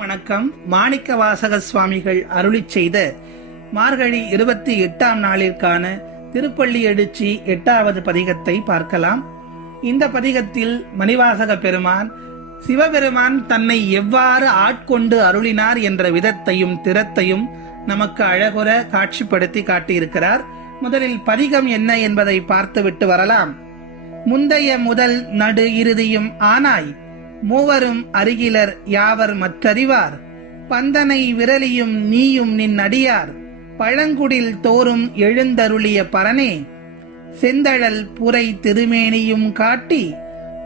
வணக்கம். மாணிக்க வாசக சுவாமிகள் அருளிச் செய்த மார்கழி இருபத்தி எட்டாம் நாளிற்கான திருப்பள்ளி எழுச்சி எட்டாவது பதிகத்தை பார்க்கலாம். இந்த பதிகத்தில் மணிவாசக பெருமான் சிவபெருமான் தன்னை எவ்வாறு ஆட்கொண்டு அருளினார் என்ற விதத்தையும் திறத்தையும் நமக்கு அழகுற காட்சிப்படுத்தி காட்டியிருக்கிறார். முதலில் பதிகம் என்ன என்பதை பார்த்துவிட்டு வரலாம். முந்தைய முதல் நடு இறுதியும் ஆனாய். மூவரும் அருகிலர் யாவர் மற்றறிவார்? பந்தனை விரலியும் நீயும் நின் அடியார். பழங்குடில் தோறும் எழுந்தருளிய பரனே செந்தழல் புரை திருமேனியும் காட்டி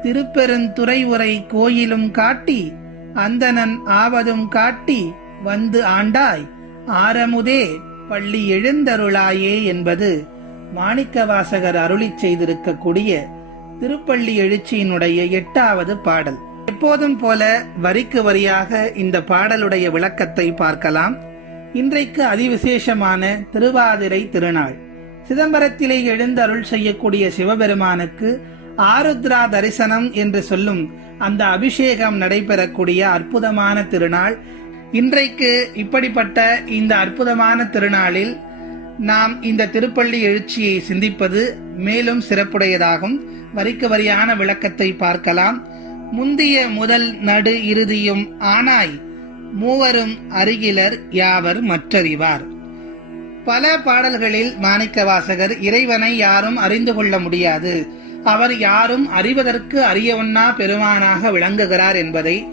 திருப்பெருந்துறை உரை கோயிலும் காட்டி அந்தனன் ஆவதும் காட்டி வந்து ஆண்டாய் ஆரமுதே பள்ளி எழுந்தருளாயே என்பது மாணிக்கவாசகர் அருளிச் செய்திருக்கக்கூடிய திருப்பள்ளி எழுச்சியினுடைய எட்டாவது பாடல். எப்போதும் போல வரிக்கு வரியாக இந்த பாடலுடைய விளக்கத்தை பார்க்கலாம். இன்றைக்கு அதிவிசேஷமான திருவாதிரை திருநாள். சிதம்பரத்திலே எழுந்து அருள் செய்யக்கூடிய சிவபெருமானுக்கு ஆருத்ரா தரிசனம் என்று சொல்லும் அந்த அபிஷேகம் நடைபெறக்கூடிய அற்புதமான திருநாள். இன்றைக்கு இப்படிப்பட்ட இந்த அற்புதமான திருநாளில் நாம் இந்த திருப்பள்ளி எழுச்சியை சிந்திப்பது மேலும் சிறப்புடையதாகும். வரிக்கு வரியான விளக்கத்தை பார்க்கலாம். முந்திய முதல் நடு இறுதியும் ஆனாய். மூவரும் அருகிலர் யாவர் மற்றறிவார். பல பாடல்களில் மாணிக்கவாசகர் இறைவனை யாரும் அறிந்து கொள்ள முடியாது. அவர் யாரும் அறிவதற்கு அறியவண்ணா பெருமானாக விளங்குகிறார் என்பதை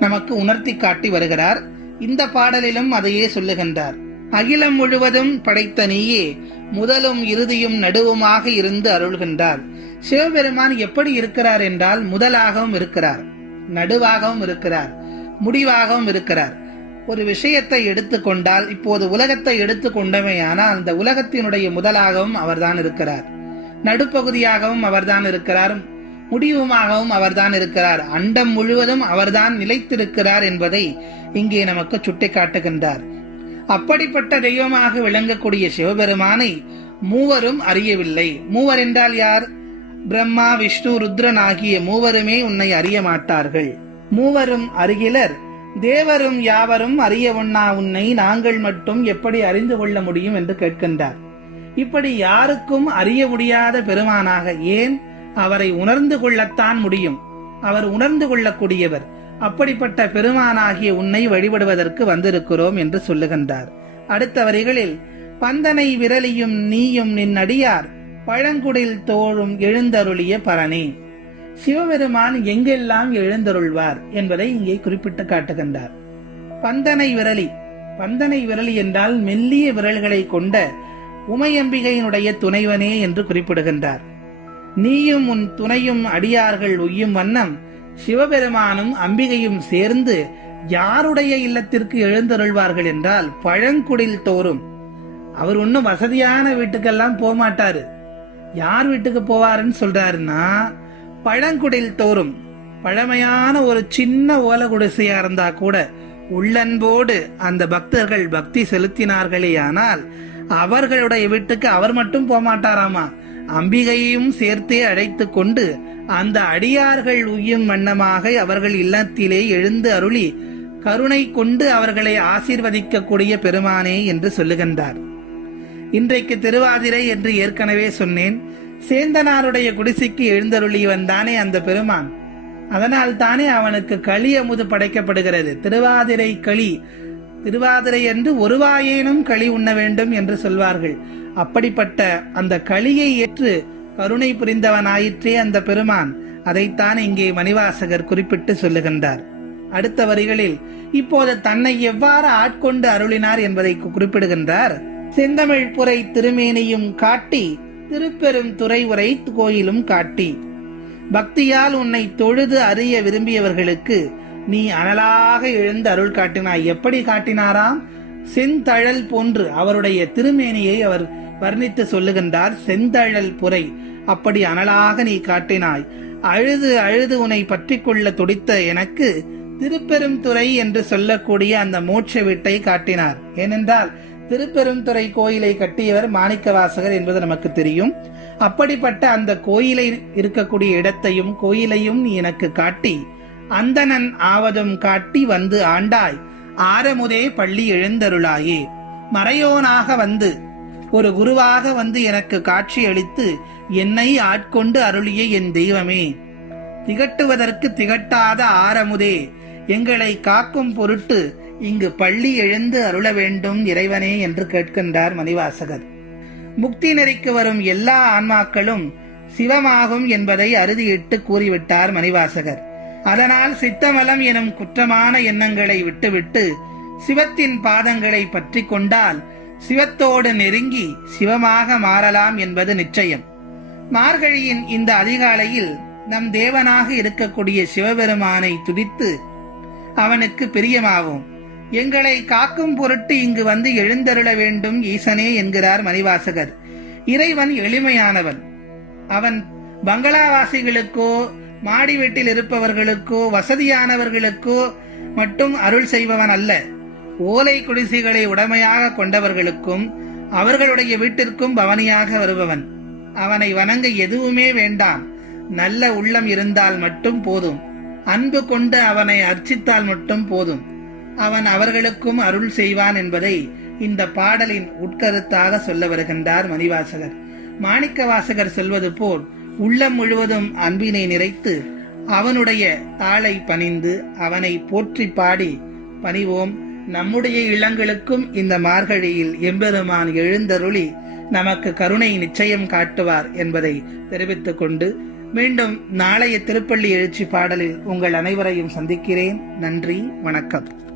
நமக்கு உணர்த்தி காட்டி வருகிறார். இந்த பாடலிலும் அதையே சொல்லுகின்றார். அகிலம் முழுவதும் படைத்த நீயே முதலும் இறுதியும் நடுவுமாக இருந்து அருள்கின்றார். சிவபெருமான் எப்படி இருக்கிறார் என்றால் முதலாகவும் இருக்கிறார் நடுவாகவும் இருக்கிறார் முடிவாகவும் இருக்கிறார். ஒரு விஷயத்தை எடுத்துக்கொண்டால் இப்போது உலகத்தை எடுத்துக்கொண்டமையானால் அந்த உலகத்தினுடைய முதலாகவும் அவர்தான் இருக்கிறார். நடுப்பகுதியாகவும் அவர்தான் இருக்கிறார் முடிவுமாகவும் அவர்தான் இருக்கிறார். அண்டம் முழுவதும் அவர்தான் நிலைத்திருக்கிறார் என்பதை இங்கே நமக்கு சுட்டிக்காட்டுகின்றார். அப்படிப்பட்ட தெய்வமாக விளங்கக்கூடிய சிவபெருமானை மூவரும் அறியவில்லை. மூவர் என்றால் யார்? பிரம்மா விஷ்ணு ருத்ரன் ஆகிய மூவருமே உன்னை அறிய மாட்டார்கள். மூவரும் அருகிலர். தேவரும் யாவரும் அறிய உண்ணா உன்னை நாங்கள் மட்டும் எப்படி அறிந்து கொள்ள முடியும் என்று கேட்கின்றார். இப்படி யாருக்கும் அறிய முடியாத பெருமானாக ஏன் அவரை உணர்ந்து கொள்ளத்தான் முடியும்? அவர் உணர்ந்து கொள்ளக்கூடியவர். அப்படிப்பட்ட பெருமானாகிய உன்னை வழிபடுவதற்கு வந்திருக்கிறோம் என்று சொல்லுகின்றார். அடுத்த வரிகளில் பந்தனை விரலியும் நீயும் நின் அடியார் பழங்குடில் தோழும் எழுந்தருளிய பரணே. சிவபெருமான் எங்கெல்லாம் எழுந்தருள்வார்? என்பதை இங்கே குறிப்பிட்டு காட்டுகின்றார். பந்தனை விரலி பந்தனை விரலி என்றால் மெல்லிய விரல்களை கொண்ட உமையம்பிகையினுடைய துணைவனே என்று குறிப்பிடுகின்றார். நீயும் உன் துணையும் அடியார்கள் உய்யும் வண்ணம் சிவபெருமானும் அம்பிகையும் சேர்ந்து யாருடைய இல்லத்திற்கு எழுந்தருள்வார்கள் என்றால் பழங்குடில் தோறும். அவர் ஒன்னும் வசதியான வீட்டுக்கெல்லாம் போகமாட்டாரு. யார் வீட்டுக்கு போவாருன்னு சொல்றாருன்னா பழங்குடில் தோறும் பழமையான ஒரு சின்ன ஓல குடிசையா இருந்தா கூட உள்ளன்போடு அந்த பக்தர்கள் பக்தி செலுத்தினார்களே ஆனால் அவர்களுடைய வீட்டுக்கு அவர் மட்டும் போக மாட்டாராமா அம்பிகையையும் சேர்த்தே அழைத்து கொண்டு அந்த அடியார்கள் உய்யும் வண்ணமாக அவர்கள் இல்லத்திலே எழுந்து அருளி கருணை கொண்டு அவர்களை ஆசீர்வதிக்கக்கூடிய பெருமானே என்று சொல்லுகின்றார். இன்றைக்கு திருவாதிரை என்று ஏற்கனவே சொன்னேன் சேந்தனாருடைய குடிசைக்கு எழுந்தருளியவன் தானே அந்த பெருமான். அதனால் தானே அவனுக்கு களி அமுது படைக்கப்படுகிறது. திருவாதிரை களி திருவாதிரை என்று ஒருவாயேனும் களி உண்ண வேண்டும் என்று சொல்வார்கள். அப்படிப்பட்ட அந்த களியை ஏற்று கருணை புரிந்தவனாயிற்றே அந்த பெருமான். அதைத்தான் இங்கே மணிவாசகர் குறிப்பிட்டு சொல்லுகின்றார். அடுத்த வரிகளில் இப்போது தன்னை எவ்வாறு ஆட்கொண்டு அருளினார் என்பதை குறிப்பிடுகின்றார். செந்தமிழ் புரை திருமேனியும் காட்டி திருப்பெரும் துறை உரை கோயிலும் காட்டி. பக்தியால் உன்னை தொழுது அறிய விரும்பியவர்களுக்கு நீ அனலாக எழுந்து அருள் காட்டினாய். எப்படி காட்டினாராம்? செந்தழல் போன்று அவருடைய திருமேனியை அவர் வர்ணித்து சொல்லுகின்றார் செந்தழல் புரை அப்படி அனலாக நீ காட்டினாய். அழுது அழுது உன்னை பற்றி கொள்ள துடித்த எனக்கு திருப்பெரும்துறை என்று சொல்லக்கூடிய அந்த மோட்ச வீட்டை காட்டினார். ஏனென்றால் திருப்பெருந்துறை கோயிலை கட்டியவர் மாணிக்கவாசகர் என்பது நமக்கு தெரியும். அப்படிப்பட்ட அந்த கோயிலை இருக்கக்கூடிய இடத்தையும் கோயிலையும் நீ எனக்கு காட்டி அந்தணன் ஆவதும் காட்டி வந்து ஆண்டாய். ஆரமுதே பள்ளி எழுந்தருளாயே. மறையோனாக வந்து ஒரு குருவாக வந்து எனக்கு காட்சியளித்து என்னை ஆட்கொண்டு அருளிய என் தெய்வமே. திகட்டுவதற்கு திகட்டாத ஆரமுதே எங்களை காக்கும் பொருட்டு இங்கு பள்ளி எழுந்து அருள வேண்டும் இறைவனே என்று கேட்கின்றார் மணிவாசகர். முக்தி நெறிக்கு வரும் எல்லா ஆன்மாக்களும் சிவமாகும் என்பதை அறுதியிட்டு கூறிவிட்டார் மணிவாசகர். அதனால் சித்தமலம் எனும் குற்றமான எண்ணங்களை விட்டுவிட்டு சிவத்தின் பாதங்களை பற்றி கொண்டால் சிவத்தோடு நெருங்கி சிவமாக மாறலாம் என்பது நிச்சயம். மார்கழியின் இந்த அதிகாலையில் நம் தேவனாக இருக்கக்கூடிய சிவபெருமானை துதித்து அவனுக்கு பிரியமாவோம். எங்களை காக்கும் பொருட்டு இங்கு வந்து எழுந்தருள வேண்டும் ஈசனே என்கிறார் மணிவாசகர். இறைவன் எளிமையானவன். அவன் பங்களாவாசிகளுக்கோ மாடி வீட்டில் இருப்பவர்களுக்கோ வசதியானவர்களுக்கோ மட்டும் அருள் செய்பவன் அல்ல. ஓலை குடிசைகளை உடமையாக கொண்டவர்களுக்கும் அவர்களுடைய வீட்டிற்கும் பவனியாக வருபவன். அவனை வணங்க எதுவுமே வேண்டாம். நல்ல உள்ளம் இருந்தால் மட்டும் போதும். அன்பு கொண்டு அவனை அர்ச்சித்தால் மட்டும் போதும். அவன் அவர்களுக்கும் அருள் செய்வான் என்பதை இந்த பாடலின் உட்கருத்தாக சொல்ல வருகின்றார் மணிவாசகர். மாணிக்க வாசகர் சொல்வது போல் உள்ளம் முழுவதும் அன்பினை நிறைத்து அவனுடைய தாளை பணிந்து அவனை போற்றி பாடி பணிவோம் நம்முடைய இளங்களுக்கும் இந்த மார்கழியில் எம்பெருமான் எழுந்தருளி நமக்கு கருணை நிச்சயம் காட்டுவார் என்பதை தெரிவித்துக் கொண்டு மீண்டும் நாளைய திருப்பள்ளி எழுச்சி பாடலில் உங்கள் அனைவரையும் சந்திக்கிறேன். நன்றி வணக்கம்.